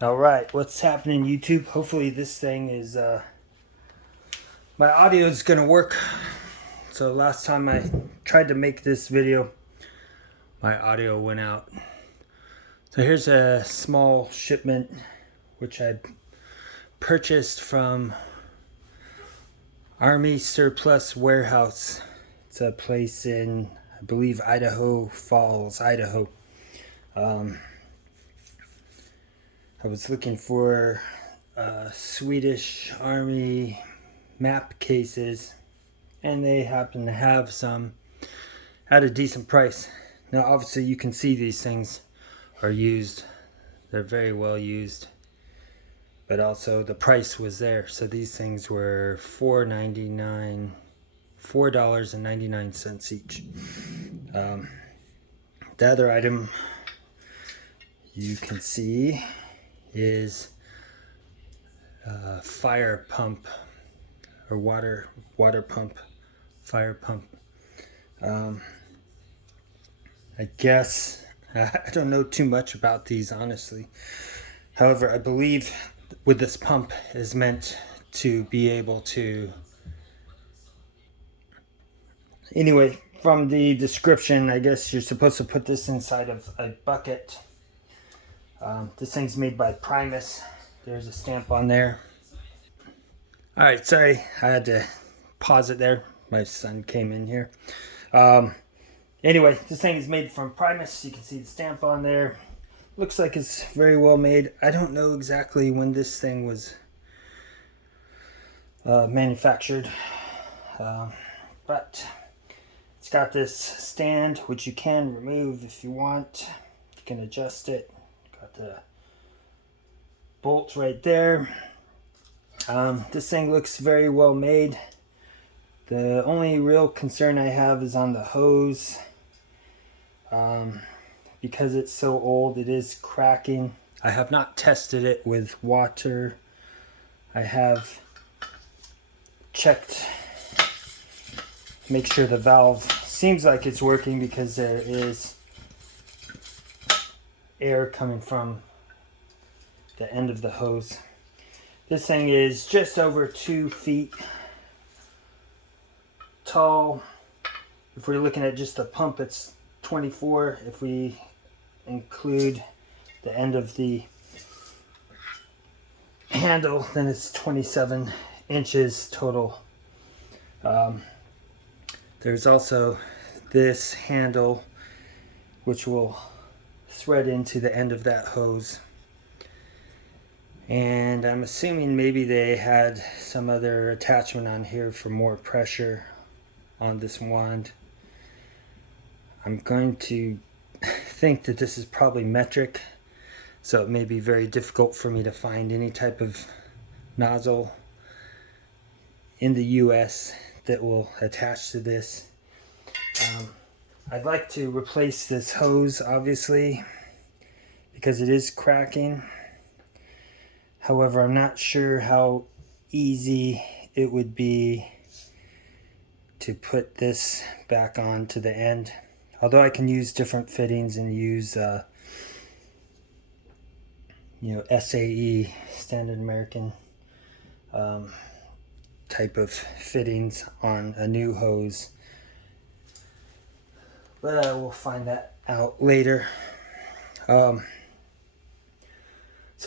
All right, what's happening, YouTube? Hopefully this thing is my audio is gonna work. So last time I tried to make this video, my audio went out. So here's a small shipment which I purchased from Army Surplus Warehouse. It's a place in, I believe, Idaho Falls, Idaho. I was looking for Swedish Army map cases, and they happen to have some at a decent price. Now, obviously, you can see these things are used; they're very well used, but also the price was there. So these things were $4.99 each. The other item you can see is a fire pump or water pump, fire pump. I guess I don't know too much about these, honestly. However, I believe with this pump is meant to be able to. Anyway, from the description, I guess you're supposed to put this inside of a bucket. This thing's made by Primus. There's a stamp on there. All right, sorry, I had to pause it there. My son came in here. Anyway, this thing is made from Primus. You can see the stamp on there. Looks like it's very well made. I don't know exactly when this thing was manufactured, but it's got this stand which you can remove if you want. You can adjust it. Got the bolts right there. This thing looks very well made. The only real concern I have is on the hose. Because it's so old, it is cracking. I have not tested it with water. I have checked, make sure the valve seems like it's working because there is air coming from the end of the hose. This thing is just over 2 feet tall. If we're looking at just the pump, it's 24. If we include the end of the handle, then it's 27 inches total. There's also this handle which will thread into the end of that hose, and I'm assuming maybe they had some other attachment on here for more pressure on this wand. I'm going to think that this is probably metric, so it may be very difficult for me to find any type of nozzle in the US that will attach to this. I'd like to replace this hose, obviously, because it is cracking. However, I'm not sure how easy it would be to put this back on to the end. Although I can use different fittings and use SAE, Standard American type of fittings on a new hose, but I will find that out later. So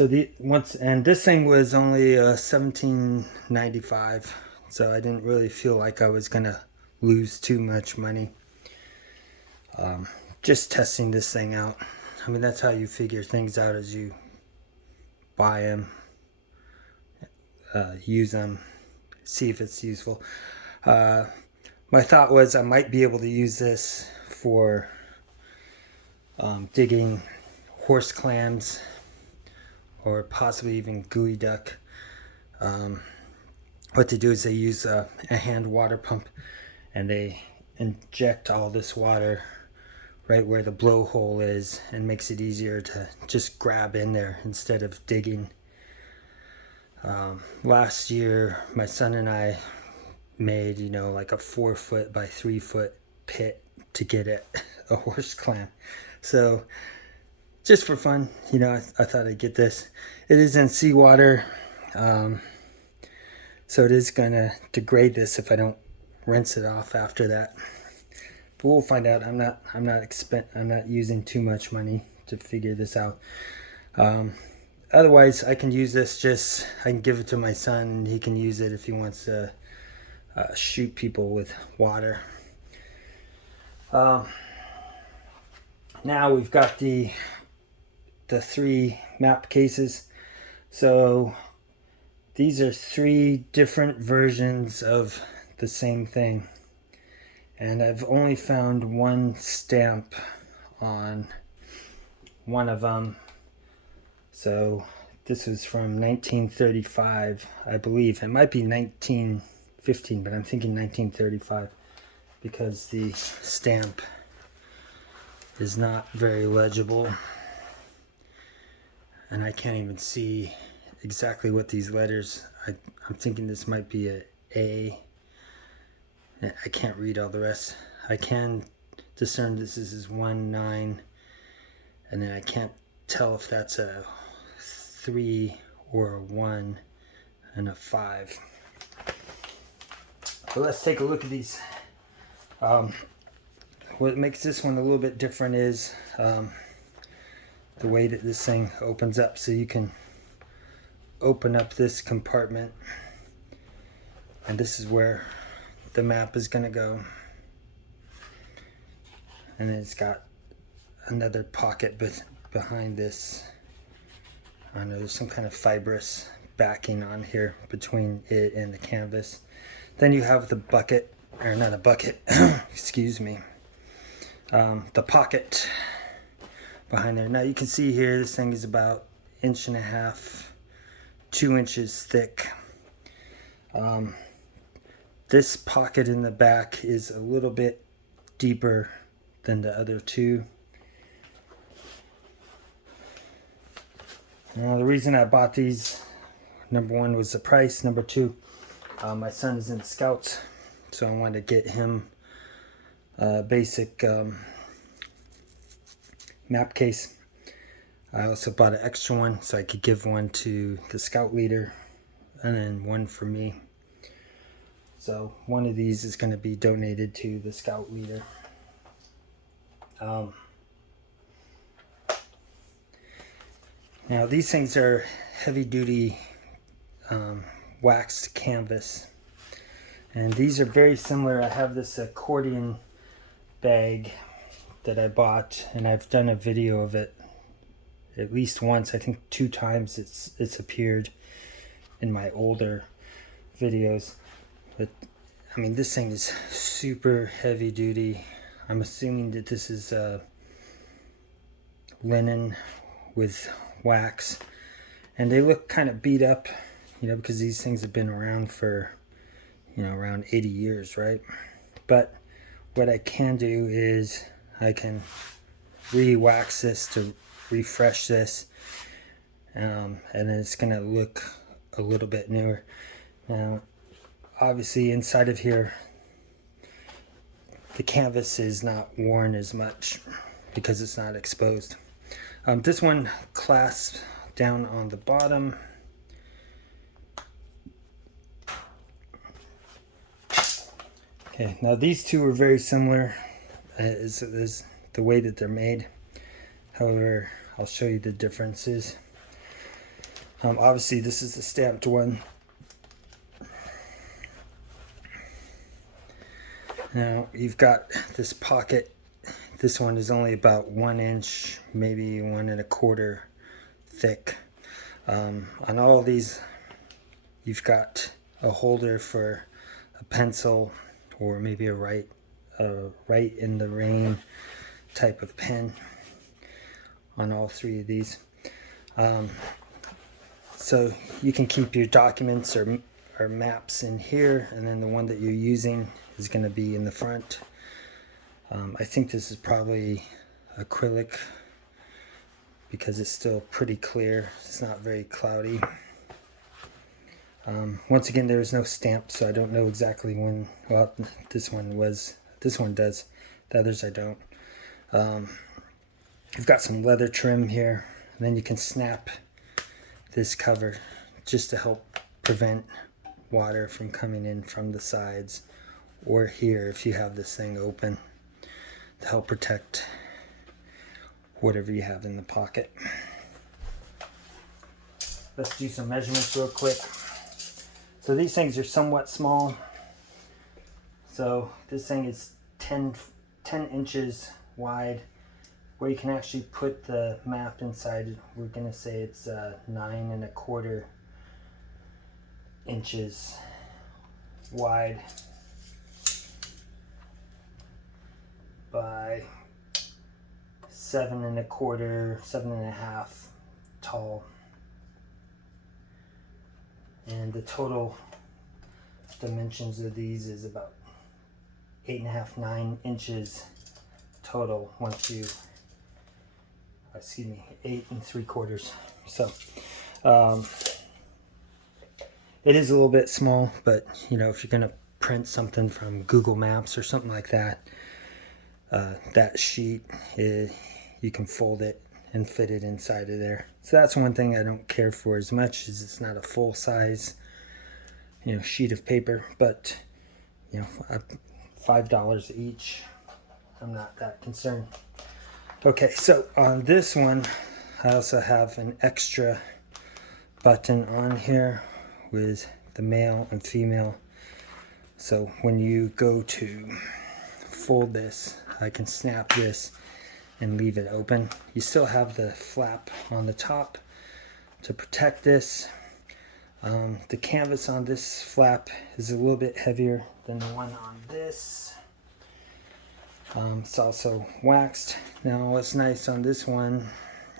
this thing was only $17.95, so I didn't really feel like I was gonna lose too much money. Just testing this thing out. I mean, that's how you figure things out, as you buy them, use them, see if it's useful. My thought was I might be able to use this for digging horse clams or possibly even gooey duck. What they do is they use a hand water pump, and they inject all this water right where the blowhole is, and makes it easier to just grab in there instead of digging. Last year, my son and I made, like a 4-foot by 3-foot pit to get at a horse clam. So just for fun, you know, I thought I'd get this. It is in seawater, so it is gonna degrade this if I don't rinse it off after that. But we'll find out. I'm not using too much money to figure this out. Otherwise, I can use this. I can give it to my son, and he can use it if he wants to shoot people with water. Now we've got the 3 map cases. So these are 3 different versions of the same thing, and I've only found one stamp on one of them. So this was from 1935, I believe. It might be 1915, but I'm thinking 1935 because the stamp is not very legible, and I can't even see exactly what these letters. I'm thinking this might be a A. I can't read all the rest. I can discern this is 1, 9, and then I can't tell if that's a 3 or a 1 and a 5. But let's take a look at these. What makes this one a little bit different is the way that this thing opens up. So you can open up this compartment, and this is where the map is going to go. And then it's got another pocket behind this. I don't know, there's some kind of fibrous backing on here between it and the canvas. Then you have the bucket, or not a bucket, excuse me, the pocket behind there. Now you can see here this thing is about 1.5 inches, 2 inches thick. This pocket in the back is a little bit deeper than the other 2. Now the reason I bought these, number 1 was the price, number 2, my son is in Scouts, so I wanted to get him a basic map case. I also bought an extra one so I could give one to the Scout leader and then one for me. So one of these is going to be donated to the Scout leader. Now these things are heavy duty waxed canvas, and these are very similar. I have this accordion bag that I bought, and I've done a video of it at least once. I think 2 times it's appeared in my older videos. But I mean, this thing is super heavy duty. I'm assuming that this is linen with wax, and they look kind of beat up, you know, because these things have been around for, you know, around 80 years, right? But what I can do is I can re-wax this to refresh this, and then it's gonna look a little bit newer. Now obviously inside of here the canvas is not worn as much because it's not exposed. This one clasps down on the bottom. Okay, now these 2 are very similar is the way that they're made. However, I'll show you the differences. Obviously this is the stamped one. Now you've got this pocket. This one is only about 1 inch, maybe 1 1/4 thick. On all these you've got a holder for a pencil or maybe a write in the rain type of pen on all 3 of these. So you can keep your documents or maps in here, and then the one that you're using is going to be in the front. I think this is probably acrylic because it's still pretty clear. It's not very cloudy. Once again, there is no stamp, so I don't know exactly when. Well, this one does. The others I don't. you've got some leather trim here, and then you can snap this cover just to help prevent water from coming in from the sides, or here if you have this thing open, to help protect whatever you have in the pocket. Let's do some measurements real quick. So these things are somewhat small. So this thing is 10 inches wide, where you can actually put the map inside. We're gonna say it's 9¼ inches wide by 7¼ 7½ tall, and the total dimensions of these is about 8½ 9 inches total once you 8¾ so it is a little bit small, but you know, if you're gonna print something from Google Maps or something like that, that sheet you can fold it and fit it inside of there. So that's one thing I don't care for as much, is it's not a full size, you know, sheet of paper, but you know, $5 each, I'm not that concerned. Okay, so on this one I also have an extra button on here with the male and female. So when you go to fold this, I can snap this and leave it open. You still have the flap on the top to protect this. The canvas on this flap is a little bit heavier than the one on this. It's also waxed. Now what's nice on this one,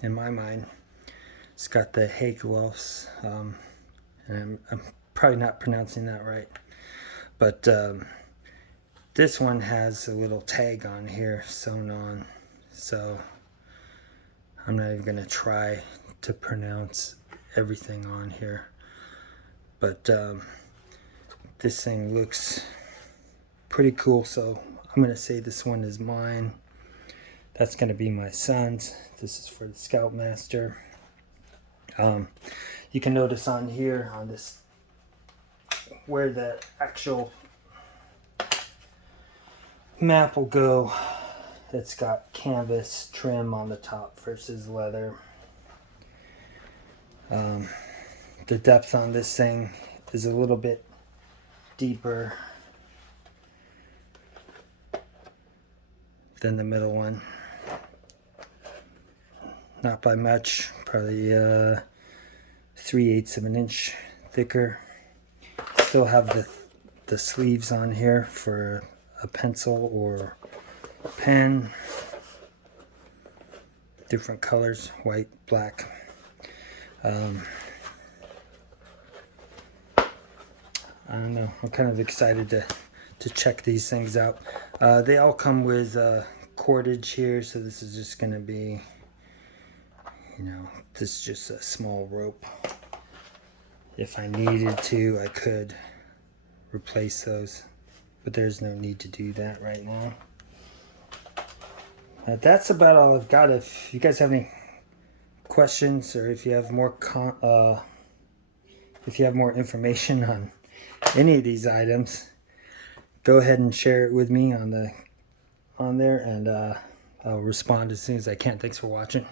in my mind, it's got the Hagelofs, and I'm probably not pronouncing that right, but this one has a little tag on here sewn on, so I'm not even gonna try to pronounce everything on here, but this thing looks pretty cool, so I'm gonna say this one is mine. That's gonna be my son's. This is for the Scoutmaster. You can notice on here, on this, where the actual map will go, it's got canvas trim on the top versus leather. The depth on this thing is a little bit deeper than the middle one. Not by much, probably 3/8 of an inch thicker. Still have the sleeves on here for a pencil or pen. Different colors, white, black. I don't know, I'm kind of excited to check these things out. They all come with cordage here, so this is just going to be, you know, this is just a small rope. If I needed to, I could replace those, but there's no need to do that right now. That's about all I've got. If you guys have any questions, or if you have more information on any of these items, go ahead and share it with me on there, and I'll respond as soon as I can. Thanks for watching.